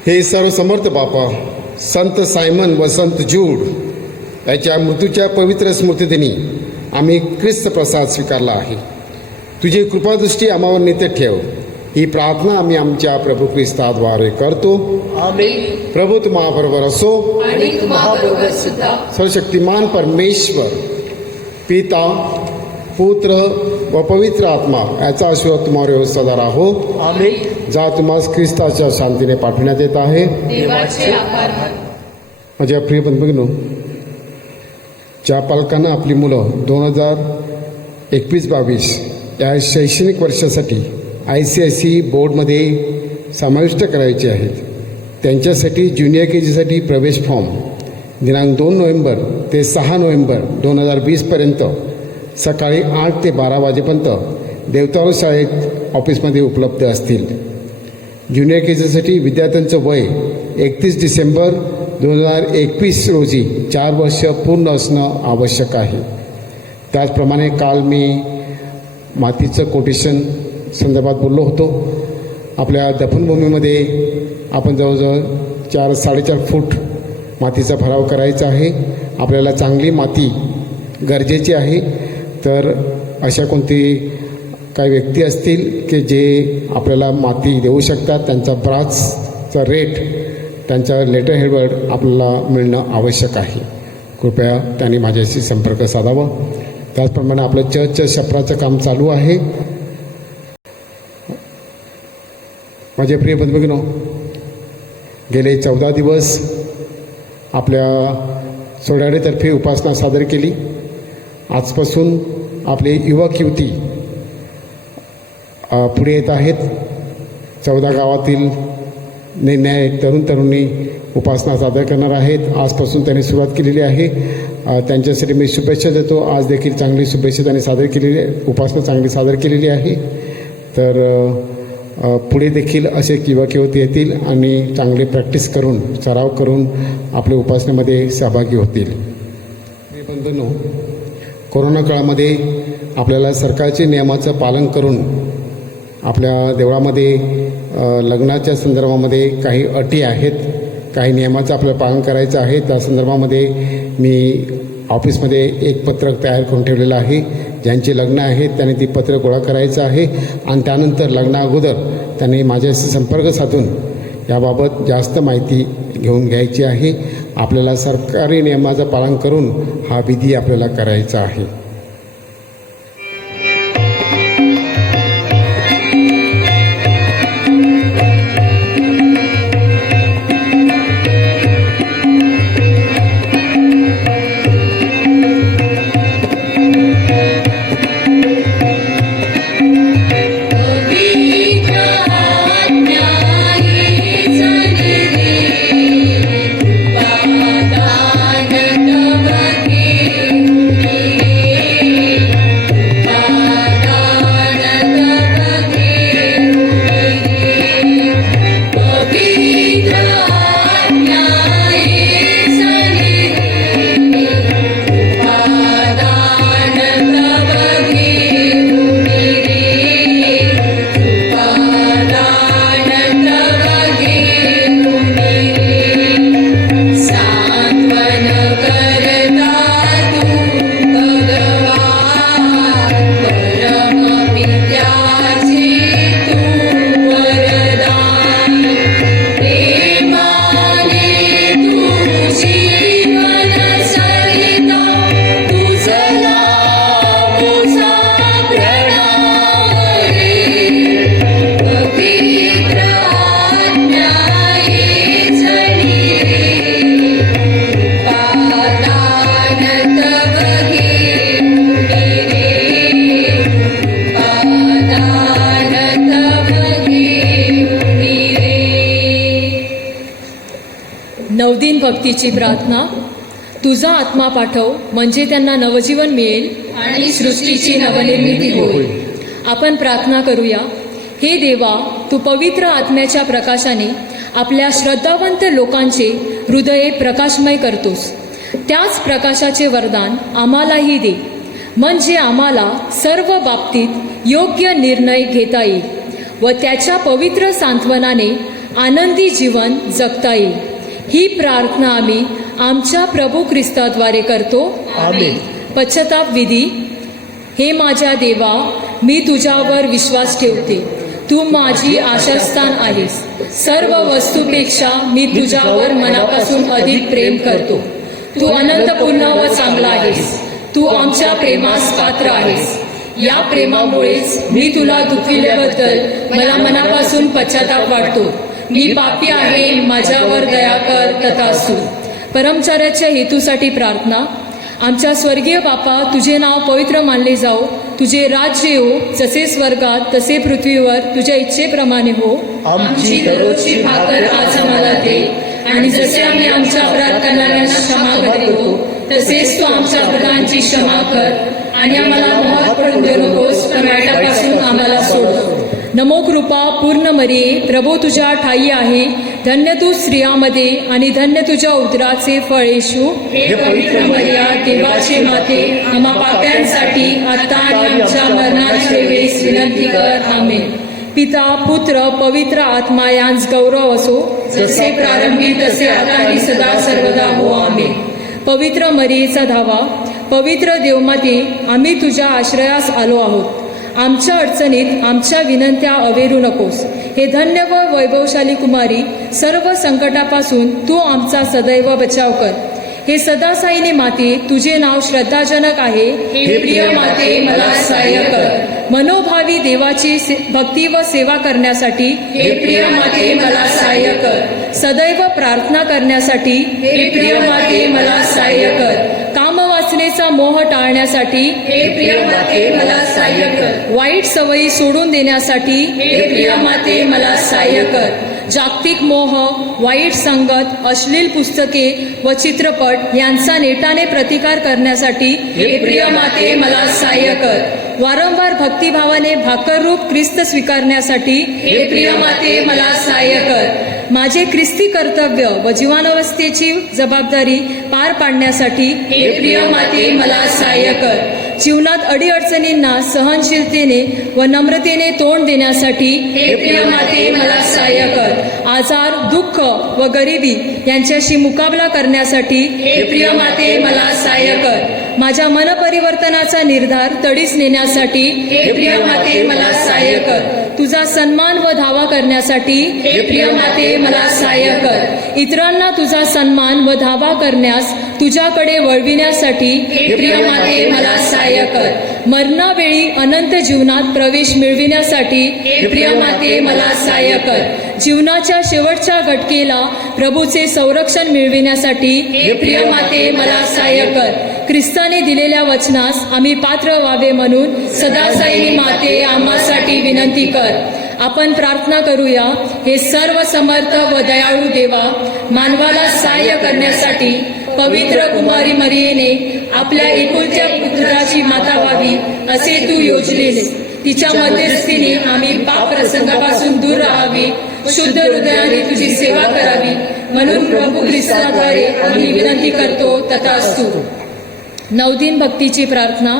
हे सर्व समर्थ बापा, संत सायमन व संत जूड त्याच्या मृत्यूच्या पवित्र स्मृतीदिनी आम्ही ख्रिस्त प्रसाद स्वीकारला आहे. तुझी कृपादृष्टी आम्हावर नित्य ठेव. ही प्रार्थना आम्ही आमच्या प्रभू ख्रिस्ताद्वारे करतो. आमेन. प्रभू तुम्हाबरोबर असो. आणि तुम्हाबरोबर सुद्धा सर्वशक्तिमान परमेश्वर पिता पुत्र व पवित्र आत्मा याचा आशीर्वाद तुम्हावर सदा राहो. आमेन. जा तुम्हाला ख्रिस्ताच्या शांतीने पाठविण्यात येत आहे. देवाचे आभार. माझ्या प्रिय बंधूंनो, ज्या पालकांना आपली मुलं 2021-22 या शैक्षणिक वर्षासाठी ICSE बोर्डमध्ये समाविष्ट करायचे आहेत, त्यांच्यासाठी ज्युनियर KG प्रवेश फॉर्म दिनांक 2 नोव्हेंबर ते 6 नोव्हेंबर 2020पर्यंत सकाळी 8 ते 12 वाजेपर्यंत देवतारू शाळेत ऑफिसमध्ये उपलब्ध असतील. ज्युनियर KG विद्यार्थ्यांचं वय 31 डिसेंबर 2021 रोजी 4 वर्ष पूर्ण असणं आवश्यक आहे. त्याचप्रमाणे काल मी मातीचं कोटेशन संदर्भात बोललो होतो. आपल्या दफनभूमीमध्ये आपण जवळजवळ 4-4.5 फूट मातीचा भराव करायचा आहे. आपल्याला चांगली माती गरजेची आहे. तर अशा काही व्यक्ती असतील की जे आपल्याला माती देऊ शकतात, त्यांचा ब्रासचा रेट त्यांच्या लेटर हेडवर आपल्याला मिळणं आवश्यक आहे. कृपया त्यांनी माझ्याशी संपर्क साधावा. त्याचप्रमाणे आपलं चर्चच्या छपराचं काम चालू आहे. माझे प्रिय बंधूभगिनी, गेले 14 दिवस आपल्या सोडाडेतर्फे उपासना सादर केली. आजपासून आपले युवक युवती पुढे येत आहेत. 14 गावातील निर्णय तरुणी उपासना सादर करणार आहेत. आजपासून त्यांनी सुरुवात केलेली आहे. त्यांच्यासाठी मी शुभेच्छा देतो. आज देखील चांगली शुभेच्छा त्यांनी सादर केलेली आहे. उपासना चांगली सादर केलेली आहे. तर पुढे देखील असे युवक युवती येतील आणि चांगली प्रॅक्टिस करून, सराव करून आपल्या उपासनेमध्ये सहभागी होतील. बंधूंनो, कोरोना काळामध्ये आपल्याला सरकारच्या नियमाचं पालन करून आपल्या देवळामध्ये लग्नाच्या संदर्भामध्ये काही अटी आहेत, काही नियमाचं आपल्याला पालन करायचं आहे. त्या संदर्भामध्ये मी ऑफिसमध्ये एक पत्रक तयार करून ठेवलेलं आहे. ज्यांची लग्न आहेत त्यांनी ती पत्र गोळा करायचं आहे आणि त्यानंतर लग्नाअगोदर त्यांनी माझ्याशी संपर्क साधून याबाबत जास्त माहिती घेऊन घ्यायची आहे. आपल्याला सरकारी नियमाचं पालन करून हा विधी आपल्याला करायचा आहे. नवदिन भक्तीची प्रार्थना. तुझा आत्मा पाठव म्हणजे त्यांना नवजीवन मिळेल आणि सृष्टीची नवनिर्मिती होईल. आपण प्रार्थना करूया. हे देवा, तू पवित्र आत्म्याच्या प्रकाशाने आपल्या श्रद्धावंत लोकांचे हृदये प्रकाशमय करतोस. त्याच प्रकाशाचे वरदान आम्हालाही दे, म्हणजे आम्हाला सर्व बाबतीत योग्य निर्णय घेता येईल व त्याच्या पवित्र सांत्वनाने आनंदी जीवन जगता येईल. ही प्रार्थना आम्ही आमच्या प्रभू ख्रिस्ताद्वारे करतो. आमेन. पश्चाताप विधी. हे माझ्या देवा, मी तुझ्यावर विश्वास ठेवते. तू माझी आशास्थान आहेस. सर्व वस्तूपेक्षा मी तुझ्यावर मनापासून अधिक प्रेम करतो. तू अनंतपूर्ण व चांगला आहेस. तू आमच्या प्रेमास पात्र आहेस. या प्रेमामुळेच मी तुला दुखविल्याबद्दल मला मनापासून पश्चाताप वाटतो. मी पापी आहे, माझ्यावर दया कर. तथास्तु. परमचार्याच्या हेतूसाठी प्रार्थना. आमच्या स्वर्गीय बापा, तुझे नाव पवित्र मानले जाओ. तुझे राज्य येवो. जसे स्वर्गात तसे पृथ्वीवर तुझ्या इच्छेप्रमाणे हो. आमची दररोजची भाकर आज आम्हाला दे, आणि जसे आम्ही आमच्या अपराध करणाऱ्यांना क्षमा करतो, तसेच तू आमच्या अपराधांची क्षमा कर. आणि आम्हाला मोहात पडून देऊ नकोस, पण वाईटापासून आम्हाला सोड. नमो कृपा पूर्ण मरिये, प्रभू तुझ्या ठाई आहे. धन्य तू स्त्रियामध्ये आणि धन्य तुझ्या उदराचे फळ येशू. हे पवित्र मरिया, देवाचे माते, आम्हा पाप्यांसाठी आता आणि आमच्या मरणाच्या वेळेस विनंती कर. आमेन. पिता, पुत्र, पवित्र आत्मा यांस गौरव असो, जसे प्रारंभी तसे आता आणि सदा सर्वदा हो. आमेन. पवित्र मरियेचा धावा. पवित्र देवमाते, आम्ही तुझ्या आश्रयास आलो आहोत. आमच्या अडचणीत आमच्या विनंत्या अवेरू नकोस. हे धन्य व वैभवशाली कुमारी, सर्व संकटापासून तू आमचा सदैव बचाव कर. हे सदासाईनी माते, तुझे नाव श्रद्धाजनक आहे. हे प्रिय माते, मला सहाय्य कर. मनोभावी देवाची भक्ती व सेवा करण्यासाठी हे प्रिय माते, मला सहाय्य कर. सदैव प्रार्थना करण्यासाठी हे प्रिय माते, मला सहाय्य कर. कामवासनेचा मोह टाळण्यासाठी हे प्रिय माते, मला सहाय्य कर. वाईट सवयी सोडून देण्यासाठी हे प्रिय माते, मला सहाय्य कर. जागतिक मोह, वाईट संगत, अश्लील पुस्तके व चित्रपट यांचा नेटाने प्रतिकार करण्यासाठी हे प्रिय माते, मला सहाय्य कर. वारंवार भक्तिभावाने भाकररूप ख्रिस्त स्वीकारण्यासाठी हे प्रिय माते, मला सहाय्य कर. माझे ख्रिस्ती कर्तव्य व जीवनावस्थेची जबाबदारी पार पाडण्यासाठी हे प्रिय माते, मला सहाय्य कर. जीवनात अडीअडचणींना सहनशीलतेने व नम्रतेने तोंड देण्यासाठी हे प्रिय माते, मला सहाय्य कर. आजार, दुःख व गरिबी यांच्याशी मुकाबला करण्यासाठी हे प्रिय माते, मला सहाय्य कर. माझ्या मनपरिवर्तनाचा निर्धार तडीस नेण्यासाठी हे प्रिय माते, मला सहाय्य कर. तुझा सन्मान व धावा करण्यासाठी हे प्रिय माते, मला सहाय्य कर. इतरांना तुझा सन्मान व धावा करण्यास तुझ्याकडे वळविण्यासाठी हे प्रिय माते, मला सहाय्य कर. मरणावेळी अनंत जीवनात प्रवेश मिळविण्यासाठी हे प्रिय माते, मला सहाय्य कर. जीवनाच्या शेवटच्या घटकेला प्रभूचे संरक्षण मिळविण्यासाठी हे प्रिय माते, मला सहाय्य कर. ख्रिस्ताने दिलेल्या वचनास आम्ही पात्र व्हावे म्हणून सदासाईनी माते, आम्हासाठी विनंती कर. आपण प्रार्थना करूया. हे सर्व समर्थ व दयाळू देवा, मानवाला सहाय्य करण्यासाठी पवित्र कुमारी मरियेने आपल्या एकुलत्या पुत्राची माता व्हावी असे तू योजलेले. तिच्या मध्यस्थीने आम्ही पाप प्रसंगापासून दूर राहावी, शुद्ध हृदयाने तुझी सेवा करावी म्हणून प्रभू ख्रिस्ताद्वारे आम्ही विनंती करतो. तथास्तु. नवदिन भक्तीची प्रार्थना.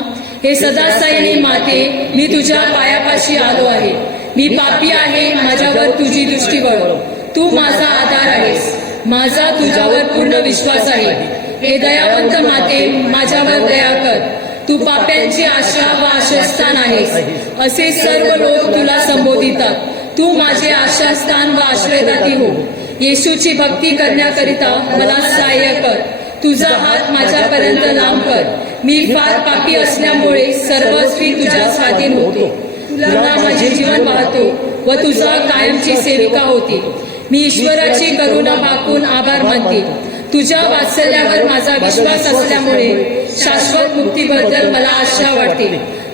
हे सदासाईनी माते, मी तुझ्या पायापाशी आलो आहे. मी पापी आहे, माझ्यावर तुझी दृष्टी वळव. तू माझा आधार आहेस. माझा तुझ्यावर पूर्ण विश्वास आहे. हे दयावंत माते, माझ्यावर दया कर. तू पाप्यांची आशा व आश्रयस्थान आहेस. असे सर्व लोक तुला संबोधितात. तू माझे आश्रयस्थान व आश्रयदाती हो. येशूची भक्ती करण्याकरिता मला सहाय्य कर. तुझा हात माझ्यापर्यंत लांब कर. मी फार पापी असल्यामुळे सर्वस्वी तुझ्या स्वाधीन होतो. तुला माझे जीवन वाहतो व तुझा कायमची सेविका होती. मी ईश्वराची करुणा भाकून आभार मानते. तुझ्या वात्सल्यावर माझा विश्वास असल्यामुळे शाश्वत मुक्तीबद्दल मला आशा वाटते.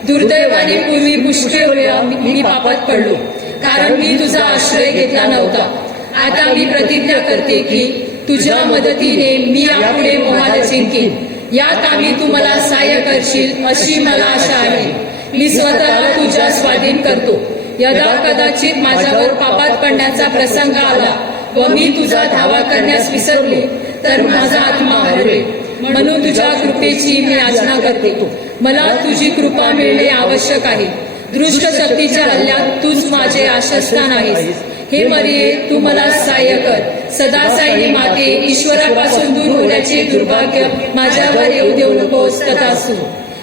दुर्दैवाने पूर्वी पुष्कळ वेळा मी पापात पडलो, कारण मी तुझा आश्रय घेतला नव्हता. आता मी प्रतिज्ञा करते की तुझ्या मदतीने मी यापुढे मोहात जिंकेन. यात आम्ही तू मला सहाय्य करशील अशी मला आशा आहे. मी स्वतःला तुझ्या स्वाधीन करतो. यदा कदाचित माझ्यावर पापात पडण्याचा प्रसंग आला व मी तुझा धावा करण्यास विसरले तर माझा आत्मा हरवेल. म्हणून तुझ्या कृपेची मी याचना करते. मला तुझी कृपा मिळणे आवश्यक आहे. दृष्ट शक्तीच्या हल्ल्यात तूच माझे आश्रयस्थान आहेस. हे मरिये, तू मला सहाय्य कर. सदा साईनी माते ईश्वरापासून दूर होण्याचे दुर्भाग्य माझ्यावर येऊ देऊ नकोस तथास्तु.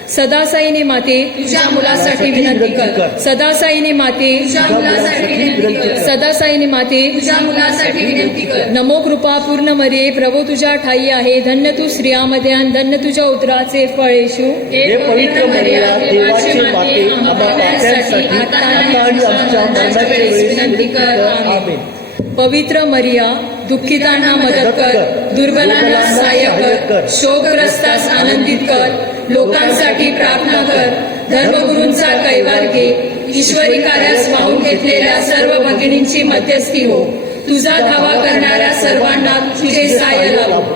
सदा साईनी माते तुझ्या मुलासाठी विनंती कर. सदा साईनी माते तुझ्या मुलासाठी विनंती कर. सदा साईनी माते तुझ्या मुलासाठी विनंती कर. नमो कृपा पूर्ण मरिये, प्रभू तुझ्या ठाई आहे, धन्य तू स्त्रियामध्ये आणि धन्य तुझ्या उदराचे फळ येशू. हे पवित्र मरिया, देवाची माते, आम्हा पाप्यांसाठी आता आणि आमच्या मरणाच्या वेळेस विनंती कर. आमेन. पवित्र मरिया, दुःखितांना मदत कर, दुर्बलांना सहाय्य कर, शोकग्रस्तास आनंदित कर, लोकांसाठी प्रार्थना कर. धर्मगुरूंचा कैवार घे, ईश्वरी कार्यास वाहून घेतलेल्या सर्व भगिनींची मध्यस्थी हो. तुझा धावा करणाऱ्या सर्वांना तुझे सहाय्य लाभ.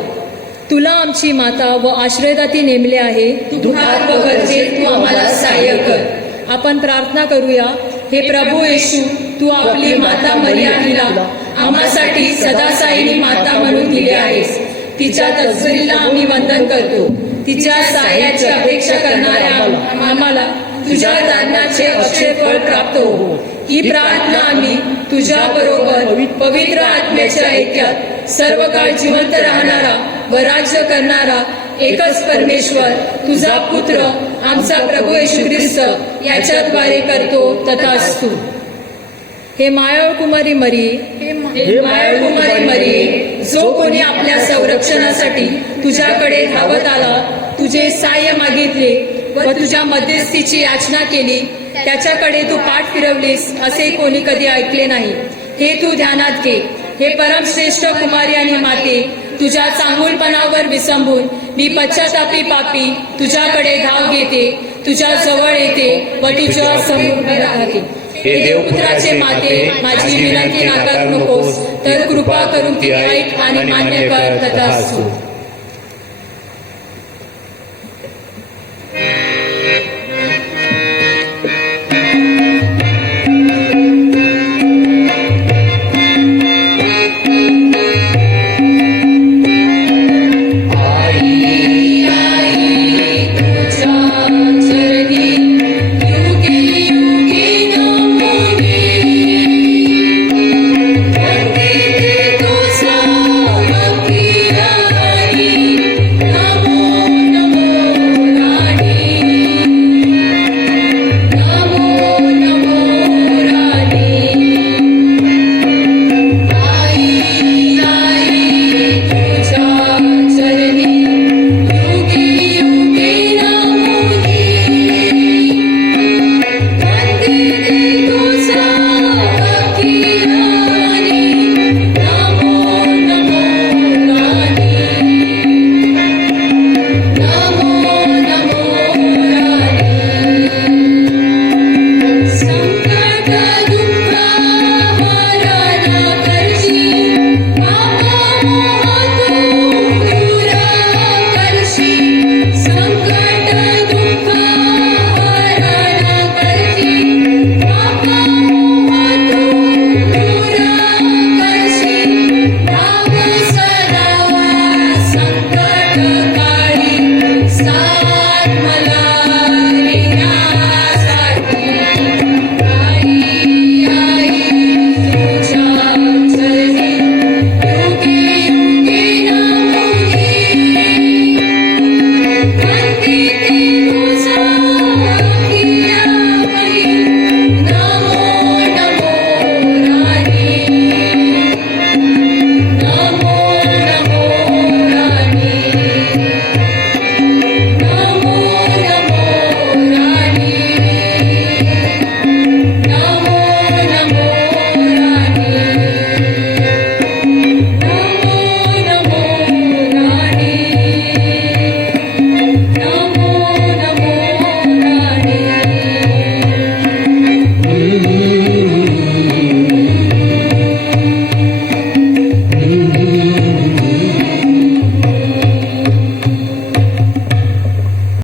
तुला आमची माता व आश्रयदाती नेमले आहे. दुःखात व गरजेत तू आम्हाला सहाय्य कर. आपण प्रार्थना करूया. हे प्रभू येशू, तू आपली माता मरिया हिला आम्हासाठी सदा साईनी माता म्हणून दिली आहेस. तिच्या तत्सरीला आम्ही वंदन करतो. तिच्या सहाय्याची अपेक्षा करणाऱ्या आम्हाला तुझ्या दानाचे अक्षय फळ प्राप्त हो. ही प्रार्थना आम्ही तुझ्या बरोबर पवित्र आत्म्याच्या ऐक्यात सर्व काळ जिवंत राहणारा व राज्य करणारा एकच परमेश्वर तुझा पुत्र आमचा प्रभू येशू ख्रिस्त याच्याद्वारे करतो तथास्तु. हे मायाळ कुमारी मरिये, हे मायाळ कुमारी मरिये, जो कोणी आपल्या संरक्षणासाठी तुझ्याकडे धावत आला, तुझे सहाय्य मागितले व तुझ्या मध्यस्थीची याचना केली, त्याच्याकडे तू पाठ फिरवलीस असे कोणी कधी ऐकले नाही. हे तू ध्यानात घे. हे परमश्रेष्ठ कुमारी आणि माते, तुझ्या चांगुलपणावर विसंबून मी पश्चातापी पापी तुझ्याकडे धाव घेते, तुझ्या जवळ येते व तुझ्या समोर राहते. हे देवपुत्राचे माते, माझी विनंती नाकारू नकोस, तर कृपा करून ती ऐक आणि मान्य कर तथास्तु.